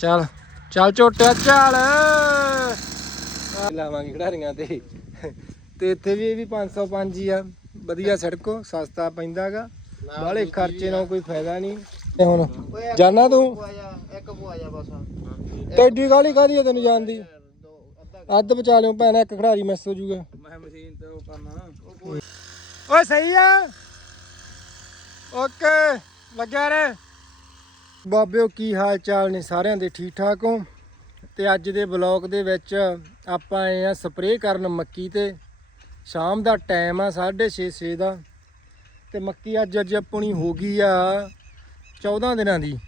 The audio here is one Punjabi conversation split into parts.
ਚੱਲ ਚੱਲ ਝੋਟਿਆ ਚੱਲ। ਲਾਵਾਂਗੇ ਖਿਡਾਰੀਆਂ ਤੇ। ਤੇ ਇੱਥੇ ਵੀ ਇਹ ਵੀ 505 ਹੀ ਆ। ਵਧੀਆ ਸੜਕੋ ਸਸਤਾ ਪੈਂਦਾਗਾ। ਬਾਹਲੇ ਖਰਚੇ ਨਾਲ ਕੋਈ ਫਾਇਦਾ ਨਹੀਂ। ਤੇ ਹੁਣ ਜਾਣਾ ਤੂੰ? ਇੱਕ ਪੁਆਇਆ ਬਸ। ਟੈਡੀ ਗਾਲੀ ਕਾਦੀ ਤੈਨੂੰ ਜਾਣ ਦੀ? ਅੱਧ ਬਚਾ ਲਿਓ ਭੈਣਾ ਇੱਕ ਖਿਡਾਰੀ ਮਿਸ ਹੋ ਜਾਊਗਾ ਮੈਂ ਮਸ਼ੀਨ ਤੇ ਉਹ ਕਰਨਾ। ਓਏ ਸਹੀ ਆ। ਓਕੇ ਲੱਗਿਆ ਰੇ। ਬਾਬਿਓ, ਕੀ ਹਾਲ ਚਾਲ ਨੇ ਸਾਰਿਆਂ ਦੇ? ਠੀਕ ਠਾਕ ਹੋ? ਤੇ ਅੱਜ ਦੇ ਬਲੌਗ ਦੇ ਵਿੱਚ ਆਪਾਂ ਆਏ ਆ ਸਪਰੇਅ ਕਰਨ ਮੱਕੀ ਤੇ। ਸ਼ਾਮ ਦਾ ਟਾਈਮ ਆ 6:30 6 ਦਾ। ਤੇ ਮੱਕੀ ਅੱਜ ਅੱਜ ਆਪਣੀ ਹੋ ਗਈ ਆ 14 ਦਿਨਾਂ ਦੀ।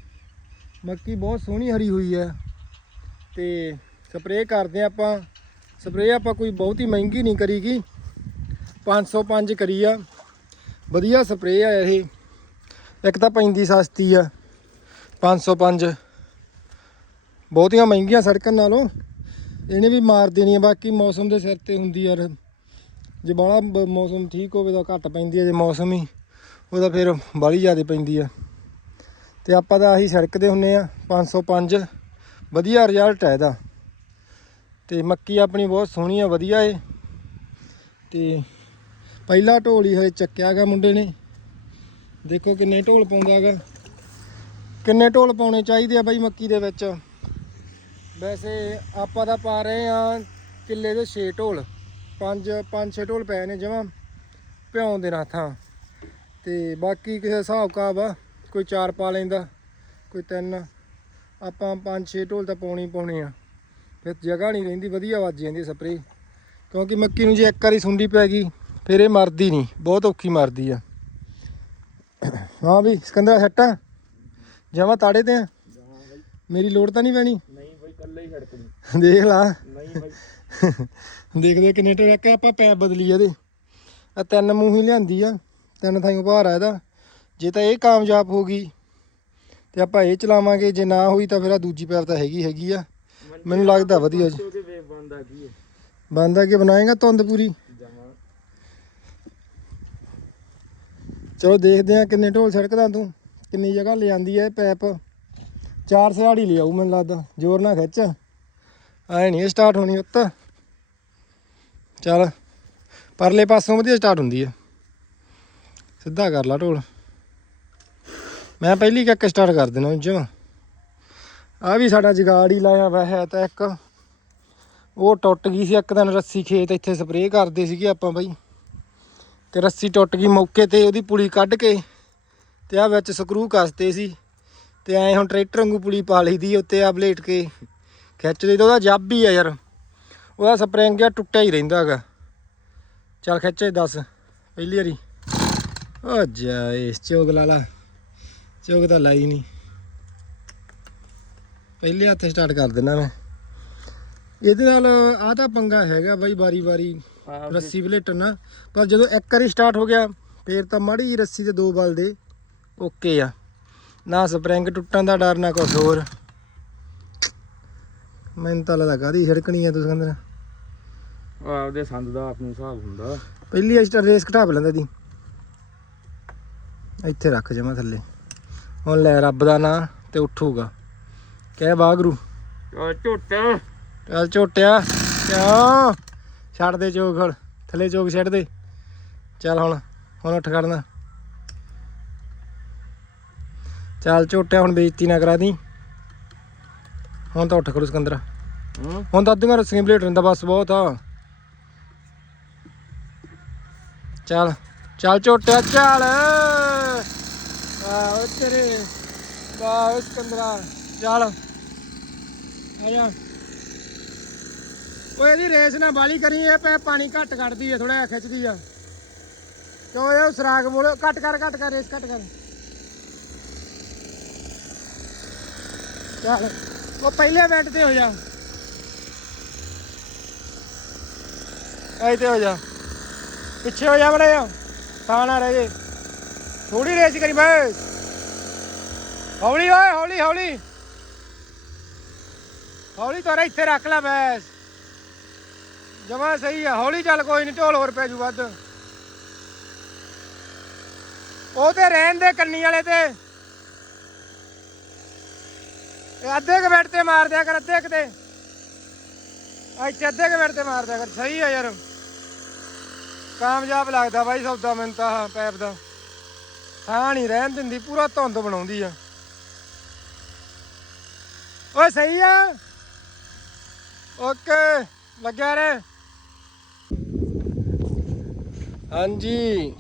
ਮੱਕੀ ਬਹੁਤ ਸੋਹਣੀ ਹਰੀ ਹੋਈ ਆ। ਤੇ ਸਪਰੇਅ ਕਰਦੇ ਆ ਆਪਾਂ। ਸਪਰੇਅ ਆਪਾਂ ਕੋਈ ਬਹੁਤੀ ਮਹਿੰਗੀ ਨਹੀਂ ਕਰੀਗੀ। 505 ਕਰੀ ਆ। ਵਧੀਆ ਸਪਰੇਅ ਆ ਇਹ। ਇੱਕ ਤਾਂ ਪੈਂਦੀ ਸਸਤੀ ਆ। 505 ਬਹੁਤੀਆਂ ਮਹਿੰਗੀਆਂ ਸੜਕਾਂ ਨਾਲੋਂ ਇਹਨੇ ਵੀ ਮਾਰ ਦੇਣੀ ਆ ਬਾਕੀ ਮੌਸਮ ਦੇ ਸਿਰ ਤੇ ਹੁੰਦੀ ਯਾਰ। ਜੇ ਬਾਹਲਾ ਬ- ਮੌਸਮ ਠੀਕ ਹੋਵੇ ਤਾਂ ਘੱਟ ਪੈਂਦੀ ਆ ਜੇ ਮੌਸਮ ਹੀ ਉਹਦਾ ਫਿਰ ਬਾਹਲੀ ਜ਼ਿਆਦਾ ਪੈਂਦੀ ਆ। ਤੇ ਆਪਾਂ ਤਾਂ ਆਹੀ ਸੜਕ ਦੇ ਹੁੰਨੇ ਆ 505 ਵਧੀਆ ਰਿਜ਼ਲਟ ਹੈ ਇਹਦਾ। ਤੇ ਮੱਕੀ ਆਪਣੀ ਬਹੁਤ ਸੋਹਣੀ ਆ, ਵਧੀਆ ਏ। ਤੇ ਪਹਿਲਾ ਢੋਲ ਹੀ ਹਲੇ ਚੱਕਿਆ ਗਾ ਮੁੰਡੇ ਨੇ। ਦੇਖੋ ਕਿੰਨੇ ਢੋਲ ਪਾਉਂਦਾਗਾ ਕਿੰਨੇ ਢੋਲ ਪਾਉਣੇ ਚਾਹੀਦੇ ਆ ਬਾਈ ਮੱਕੀ ਦੇ ਵਿੱਚ? ਵੈਸੇ ਆਪਾਂ ਤਾਂ ਪਾ ਰਹੇ ਆ ਕਿੱਲੇ ਦੇ 6 ਢੋਲ। 5 5 6 ਢੋਲ ਪਏ ਨੇ ਜਮਾਂ ਭਿਉਂ ਦੇ ਥਾਂ ਤੇ ਬਾਕੀ ਕਿਸੇ ਹਿਸਾਬ ਕਾਬ ਆ, ਕੋਈ 4 ਪਾ ਲੈਂਦਾ, ਕੋਈ 3 ਆਪਾਂ 5 6 ਢੋਲ ਤਾਂ ਪਾਉਣੀ ਪਾਉਣੇ ਆ। ਫਿਰ ਜਗ੍ਹਾ ਨਹੀਂ ਰਹਿੰਦੀ, ਵਧੀਆ ਵੱਜ ਜਾਂਦੀ ਸਪਰੇ ਕਿਉਂਕਿ ਮੱਕੀ ਨੂੰ ਜੇ ਇੱਕ ਵਾਰੀ ਸੁੰਡੀ ਪੈ ਗਈ, ਫਿਰ ਇਹ ਮਰਦੀ ਨਹੀਂ, ਬਹੁਤ ਔਖੀ ਮਰਦੀ ਆ। ਹਾਂ ਵੀ, ਸਿਕੰਦਰਾ ਛੱਟਾ ਜਮਾ ਤਾੜੇ ਤੇ? ਆ ਮੇਰੀ ਲੋੜ ਤਾਂ ਨਹੀਂ ਪੈਣੀ? ਨਹੀਂ ਬਈ ਕੱਲੇ ਹੀ ਛੜਕਣੀ ਦੇਖ ਲਾ। ਨਹੀਂ ਬਈ। ਦੇਖਦੇ ਕਿੰਨੇ ਟਰ ਇੱਕ ਆਪਾਂ ਪੈਪ ਬਦਲੀ ਆ ਇਹਦੇ। ਆ ਤਿੰਨ ਮੂੰਹ ਹੀ ਲਿਆਂਦੀ ਆ ਤਿੰਨ ਥਾਈਂ ਭਾਰ ਆ ਇਹਦਾ। ਜੇ ਤਾਂ ਇਹ ਕਾਮਯਾਬ ਹੋ ਗਈ ਤੇ ਆਪਾਂ ਇਹ ਚਲਾਵਾਂਗੇ ਜੇ ਨਾ ਹੋਈ ਤਾਂ ਫਿਰ ਆ ਦੂਜੀ ਪੈਪ ਤਾਂ ਹੈਗੀ ਹੈਗੀ ਆ। ਮੈਨੂੰ ਲੱਗਦਾ ਵਧੀਆ ਜੀ। ਬੰਦਾ ਕੀ ਬੰਦਾ ਕੇ ਬਣਾਏਗਾ ਤੁੰਦ ਪੂਰੀ? ਚਲੋ ਦੇਖਦੇ ਆ ਕਿੰਨੇ ਢੋਲ ਛੜਕਦਾ ਤੂੰ। ਕਿੰਨੀ ਜਗ੍ਹਾ ਲੈ ਜਾਂਦੀ ਐ ਪੈਪ? ਚਾਰ ਸਿਆੜੀ ਲਿਆਉ ਮੈਨੂੰ ਲੱਗਦਾ, ਜ਼ੋਰ ਨਾਲ ਖਿੱਚ। ਐ ਨਹੀਂ ਸਟਾਰਟ ਹੋਣੀ ਉੱਤ। ਚੱਲ, ਪਰਲੇ ਪਾਸੋਂ ਵਧੀਆ ਸਟਾਰਟ ਹੁੰਦੀ ਹੈ ਸਿੱਧਾ ਕਰ ਲਾ ਢੋਲ। ਮੈਂ ਪਹਿਲੀ ਕਿੱਕ ਸਟਾਰਟ ਕਰ ਦੇਣਾ ਉੱਜ ਆ ਵੀ ਸਾਡਾ ਜਗਾੜ ਹੀ ਲਾਇਆ ਵਾ, ਹੈ ਤਾਂ ਇੱਕ। ਉਹ ਟੁੱਟ ਗਈ ਸੀ, ਇੱਕ ਦਿਨ ਰੱਸੀ ਖੇਤ ਇੱਥੇ ਸਪਰੇਅ ਕਰਦੇ ਸੀਗੇ ਆਪਾਂ ਬਾਈ। ਤੇ ਰੱਸੀ ਟੁੱਟ ਗਈ ਮੌਕੇ ਤੇ, ਉਹਦੀ ਪੁਲੀ ਕੱਢ ਕੇ ਤੇ ਆ ਵਿੱਚ ਸਕਰੂ ਕੱਸਤੇ ਸੀ ਤੇ ਐ ਹੁਣ ਟਰੈਕਟਰ ਵਾਂਗੂ ਪੁਲੀ ਪਾ ਲਈਦੀ ਆ ਉੱਤੇ ਆ ਬਲੇਟ ਕੇ। ਖਿੱਚ ਦੇ ਉਹਦਾ ਜੱਬ ਹੀ ਆ ਯਾਰ। ਉਹਦਾ ਸਪਰਿੰਗ ਆ ਟੁੱਟਿਆ ਹੀ ਰਹਿੰਦਾ ਹੈਗਾ। ਚੱਲ ਖਿੱਚੇ ਦੱਸ ਪਹਿਲੀ ਵਾਰੀ। ਓ ਜਾਏ ਚੋਗ ਲਾ ਲਾ। ਚੋਗ ਤਾਂ ਲਾਈ ਨਹੀਂ। ਪਹਿਲੇ ਹੱਥ ਸਟਾਰਟ ਕਰ ਦੇਣਾ ਮੈਂ। ਇਹਦੇ ਨਾਲ ਆਹ ਤਾਂ ਪੰਗਾ ਹੈਗਾ ਬਾਈ ਵਾਰੀ ਵਾਰੀ। ਰੱਸੀ ਬਲੇਟਰ ਨਾ। ਪਰ ਜਦੋਂ ਇੱਕ ਵਾਰੀ ਸਟਾਰਟ ਹੋ ਗਿਆ ਫੇਰ ਤਾਂ ਮਾੜੀ ਰੱਸੀ ਤੇ ਦੋ ਬਲ ਦੇ। ਓਕੇ ਆ। ਨਾ ਸਪਰਿੰਗ ਟੁੱਟਣ ਦਾ ਡਰ ਨਾ ਕੁਛ ਹੋਰ। ਮੈਨੂੰ ਤਾਂ ਲੱਗਦਾ ਕਾਦੀ ਛੜਕਣੀ ਆ ਤੁਸੀਂ ਕਹਿੰਦੇ ਆਪਦੇ ਸੰਦ ਦਾ ਆਪ ਨੂੰ ਹਿਸਾਬ ਹੁੰਦਾ। ਪਹਿਲੀ ਸਟਾਰ ਰੇਸ ਘਟਾ ਲੈਂਦਾ ਦੀ। ਇੱਥੇ ਰੱਖ ਜਮਾ ਥੱਲੇ। ਹੁਣ ਲੈ ਰੱਬ ਦਾ ਨਾਂ ਤੇ ਉੱਠੂਗਾ। ਕਹਿ ਵਾਗਰੂ। ਓ ਝੋਟਾ ਚੱਲ ਝੋਟਿਆ। ਕਿਉਂ? ਛੱਡ ਦੇ ਚੋਗ ਹੁਣ। ਥੱਲੇ ਚੋਗ ਛੱਡ ਦੇ। ਚੱਲ ਹੁਣ ਹੁਣ ਉੱਠ ਖੜਨਾ। ਚੱਲ ਝੋਟਿਆ ਹੁਣ ਬੇਇੱਜ਼ਤੀ ਨਾ ਕਰਾ ਦੀ। ਹੁਣ ਤਾਂ ਉੱਠ ਖੜੂ ਸਿਕੰਦਰ। ਹੁਣ ਤਾਂ ਅੱਧੀਆਂ ਰੱਸੀਆਂ ਬਲੇਟ ਰਹਿੰਦਾ ਬਸ ਬਹੁਤ। ਆ ਚੱਲ ਚੱਲ ਝੋਟਿਆ ਚੱਲ। ਆਹ ਤੇਰੇ। ਵਾਹ ਸਿਕੰਦਰਾ। ਚੱਲ। ਆ ਜਾ। ਓਏ ਇਹਦੀ ਰੇਸ ਨਾ ਬਾਲੀ ਕਰੀ ਇਹ ਪੈ ਪਾਣੀ ਘੱਟ ਕੱਢਦੀ ਹੈ ਥੋੜਾ ਖਿੱਚਦੀ ਆ। ਕਿਉਂ ਇਹ ਸਰਾਗ ਮੋੜ ਘੱਟ ਕਰ ਘੱਟ ਕਰ ਰੇਸ ਘੱਟ ਕਰ। ਚੱਲ। ਉਹ ਪਹਿਲੇ ਬੈਟ ਤੇ ਹੋ ਜਾ। ਐ ਤੇ ਹੋ ਜਾ। ਪਿੱਛੇ ਹੋ ਜਾ ਬੜੇ ਤਾਂ ਨਾ ਰਹਿ ਜੇ। ਥੋੜੀ ਰੇਸ ਕਰੀ ਬਸ। ਹੌਲੀ ਓਏ, ਹੌਲੀ ਹੌਲੀ। ਹੌਲੀ ਤੋਰਾ ਇੱਥੇ ਰੱਖ ਲੈ ਬੈਸ। ਜਮਾ ਸਹੀ ਆ। ਹੌਲੀ ਚੱਲ, ਕੋਈ ਨਹੀਂ ਢੋਲ ਹੋਰ ਪੈ ਜੂ ਵੱਧ। ਉਹ ਤੇ ਰਹਿਣ ਦੇ ਕੰਨੀ ਵਾਲੇ ਤੇ। ਅੱਧੇ ਕੁ ਮਿੰਟ ਤੇ ਮਾਰ ਦਿਆ ਕਰ, ਅੱਧੇ ਕੁ ਤੇ। ਇੱਥੇ ਅੱਧੇ ਕੁ ਮਿੰਟ ਤੇ ਮਾਰ ਦਿਆ ਕਰ। ਸਹੀ ਆ ਯਾਰ। ਕਾਮਯਾਬ ਲੱਗਦਾ ਬਾਈ ਸੌਦਾ, ਮੈਨੂੰ ਤਾਂ ਪੈਪ ਦਾ। ਥਾਂ ਨਹੀਂ ਰਹਿਣ ਦਿੰਦੀ, ਪੂਰਾ ਧੁੰਦ ਬਣਾਉਂਦੀ ਆ। ਓਏ, ਸਹੀ ਆ। ਓਕੇ, ਲੱਗਿਆ ਰੇ ਹਾਂਜੀ।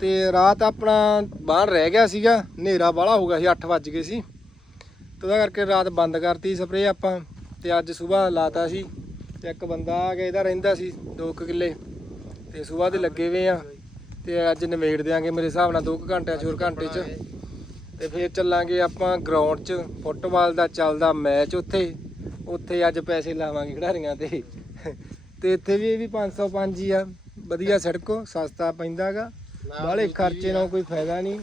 ਤੇ ਰਾਤ ਆਪਣਾ ਬਾਹਰ ਰਹਿ ਗਿਆ ਸੀਗਾ। ਹਨੇਰਾ ਬਾਲਾ ਹੋ ਗਿਆ ਸੀ 8 ਵੱਜ ਗਏ ਸੀ। ਤੇ ਉਹਦਾ ਕਰਕੇ ਰਾਤ ਬੰਦ ਕਰਤੀ ਸਪਰੇ ਆਪਾਂ ਤੇ ਅੱਜ ਸਵੇਰ ਲਾਤਾ ਸੀ ਤੇ ਇੱਕ ਬੰਦਾ ਆ ਕੇ ਇਹਦਾ ਰਹਿੰਦਾ ਸੀ 2 ਕਿੱਲੇ ਤੇ ਸਵੇਰ ਦੇ ਲੱਗੇ ਵੇ ਆ ਤੇ ਅੱਜ ਨਿਮੇੜ ਦਿਆਂਗੇ ਮੇਰੇ ਹਿਸਾਬ ਨਾਲ 2 ਘੰਟੇ ਚ, ਹੋਰ ਘੰਟੇ ਚ। ਤੇ ਫਿਰ ਚੱਲਾਂਗੇ ਆਪਾਂ ਗਰਾਊਂਡ 'ਚ, ਫੁੱਟਬਾਲ ਦਾ ਚੱਲਦਾ ਮੈਚ ਉੱਥੇ। ਉੱਥੇ ਅੱਜ ਪੈਸੇ ਲਾਵਾਂਗੇ ਖਿਡਾਰੀਆਂ ਤੇ। ਤੇ ਇੱਥੇ ਵੀ ਇਹ ਵੀ 505 ਹੀ ਆ। ਵਧੀਆ ਸੜਕੋ, ਸਸਤਾ ਪੈਂਦਾਗਾ। ਬਾਹਲੇ ਖਰਚੇ ਨਾਲ ਕੋਈ ਫਾਇਦਾ ਨਹੀਂ।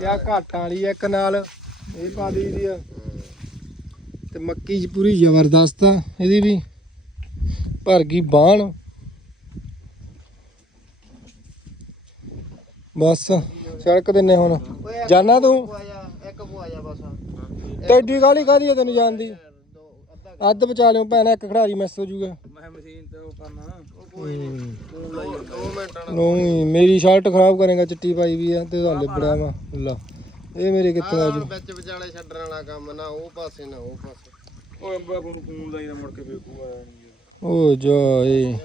ਤੇ ਆ ਘਾਟਾਂ ਵਾਲੀ ਆ ਇੱਕ ਨਾਲ, ਇਹ ਪਾ ਦੀ ਆ। ਤੇ ਮੱਕੀ ਚ ਪੂਰੀ ਜ਼ਬਰਦਸਤ ਆ ਇਹਦੀ ਵੀ। ਭਰ ਗਈ ਬਾਣ। ਬਸ ਸੜਕ ਦਿੰਨੇ ਹੁਣ। ਜਾਣਾ ਤੂੰ? ਇੱਕ ਪੁਆਇਆ ਬਸ। ਤੇ ਏਡੀ ਗਾਲੀ ਕਾਦੀ ਆ ਤੈਨੂੰ ਜਾਣ ਦੀ? ਅੱਧ ਬਚਾ ਲਿਓ ਭੈਣਾ ਇੱਕ ਖਿਡਾਰੀ ਮਿਸ ਹੋ ਜਾਊਗਾ ਮੈਂ ਮਸ਼ੀਨ ਤੇ ਉਹ ਕਰਨਾ। ਦੋ ਮਿੰਟਾਂ ਨਹੀਂ ਮੇਰੀ ਸ਼ਰਟ ਖਰਾਬ ਕਰੇਗਾ ਚਿੱਟੀ ਪਾਈ ਵੀ ਆ ਤੇ ਤਾਂ ਲਿਬੜਿਆ ਵਾ। ਲਾ। ਇਹ ਮੇਰੇ ਕਿੱਥੋਂ ਆ ਜੂ? ਵਿੱਚ ਵਿਚਾਲੇ ਛੱਡਣ ਵਾਲਾ ਕੰਮ ਨਾ ਉਹ ਪਾਸੇ ਨਾ ਉਹ ਪਾਸੇ। ਓਏ ਅੰਬਾ ਨੂੰ ਫੋਨ ਲਾਈ ਦਾ ਮੁੜ ਕੇ ਫੇਕੂ ਆਇਆ ਨਹੀਂ ਓ ਜਾ ਏ